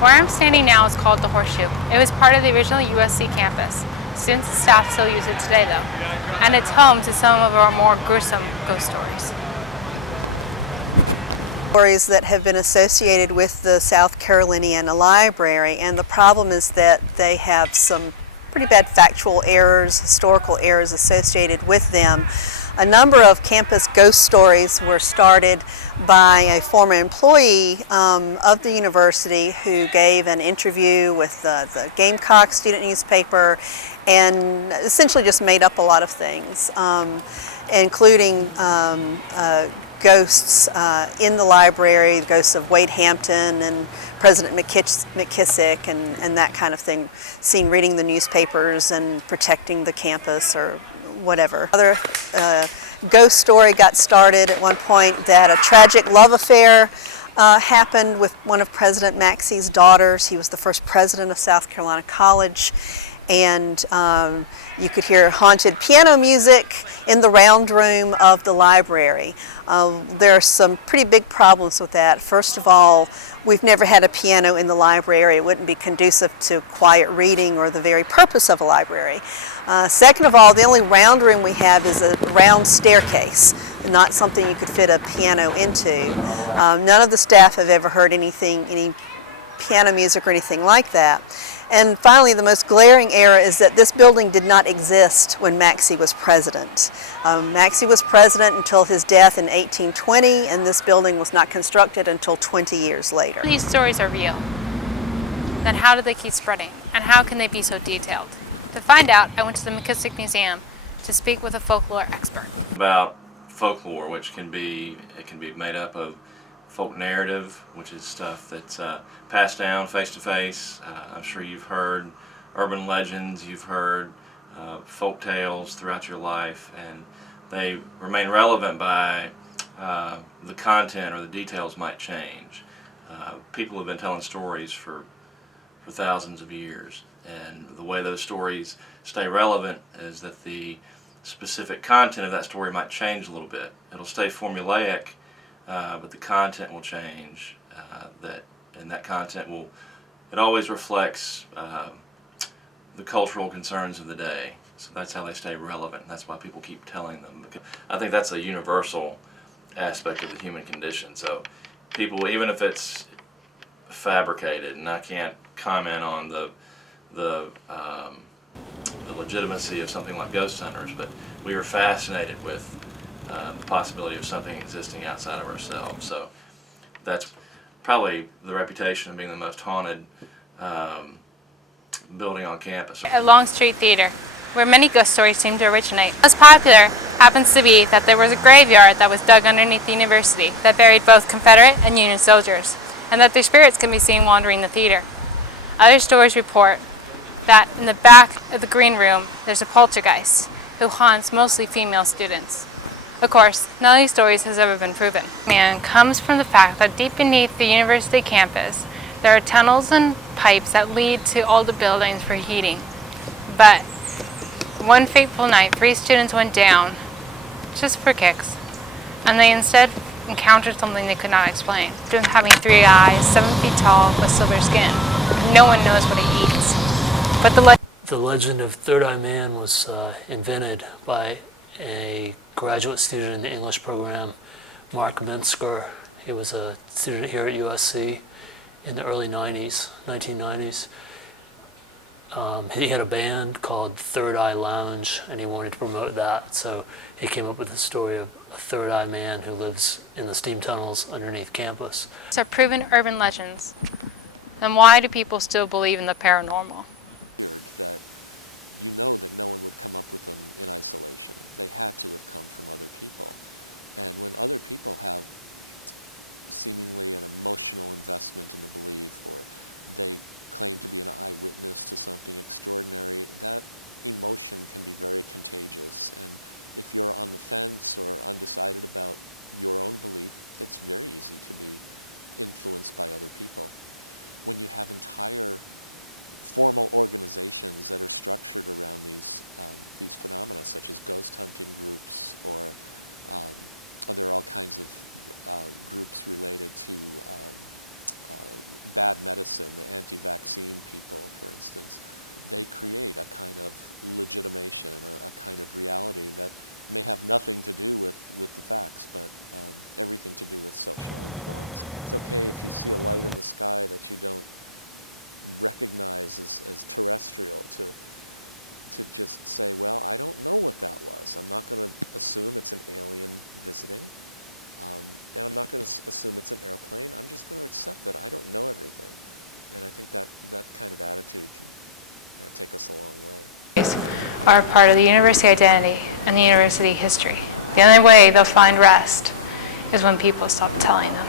Where I'm standing now is called the Horseshoe. It was part of the original USC campus. Students and staff still use it today though, and it's home to some of our more gruesome ghost stories. Stories that have been associated with the South Caroliniana Library, and the problem is that they have some pretty bad factual errors, historical errors associated with them. A number of campus ghost stories were started by a former employee of the university who gave an interview with the Gamecock student newspaper and essentially just made up a lot of things, including ghosts in the library, ghosts of Wade Hampton and President McKissick and that kind of thing, seen reading the newspapers and protecting the campus or whatever. Another ghost story got started at one point that a tragic love affair happened with one of President Maxey's daughters. He was the first president of South Carolina College, and you could hear haunted piano music in the round room of the library. There are some pretty big problems with that. First of all, we've never had a piano in the library. It wouldn't be conducive to quiet reading or the very purpose of a library. Second of all, the only round room we have is a round staircase, not something you could fit a piano into. None of the staff have ever heard any piano music or anything like that. And finally, the most glaring error is that this building did not exist when Maxey was president. Maxey was president until his death in 1820, and this building was not constructed until 20 years later. These stories are real. Then how do they keep spreading? And how can they be so detailed? To find out, I went to the McKissick Museum to speak with a folklore expert. About folklore, which can be made up of folk narrative, which is stuff that's passed down face to face. I'm sure you've heard urban legends, you've heard folk tales throughout your life, and they remain relevant by the content or the details might change. People have been telling stories for thousands of years, and the way those stories stay relevant is that the specific content of that story might change a little bit. It'll stay formulaic, but the content will change. That content it always reflects the cultural concerns of the day. So that's how they stay relevant. That's why people keep telling them. I think that's a universal aspect of the human condition. So people, even if it's fabricated, and I can't comment on the legitimacy of something like ghost hunters, but we are fascinated with the possibility of something existing outside of ourselves. So that's probably the reputation of being the most haunted building on campus. At Longstreet Theater, where many ghost stories seem to originate. Most popular happens to be that there was a graveyard that was dug underneath the university that buried both Confederate and Union soldiers, and that their spirits can be seen wandering the theater. Other stories report that in the back of the green room there's a poltergeist who haunts mostly female students. Of course, none of these stories has ever been proven. Man comes from the fact that deep beneath the university campus there are tunnels and pipes that lead to all the buildings for heating. But one fateful night, 3 students went down just for kicks, and they instead encountered something they could not explain. Students having 3 eyes, 7 feet tall, with silver skin. No one knows what he eats. But the legend of Third Eye Man was invented by a graduate student in the English program, Mark Minsker. He was a student here at USC in the early 1990s. He had a band called Third Eye Lounge, and he wanted to promote that, so he came up with the story of a Third Eye Man who lives in the steam tunnels underneath campus. These are proven urban legends. Then why do people still believe in the paranormal? are part of the university identity and the university history. The only way they'll find rest is when people stop telling them.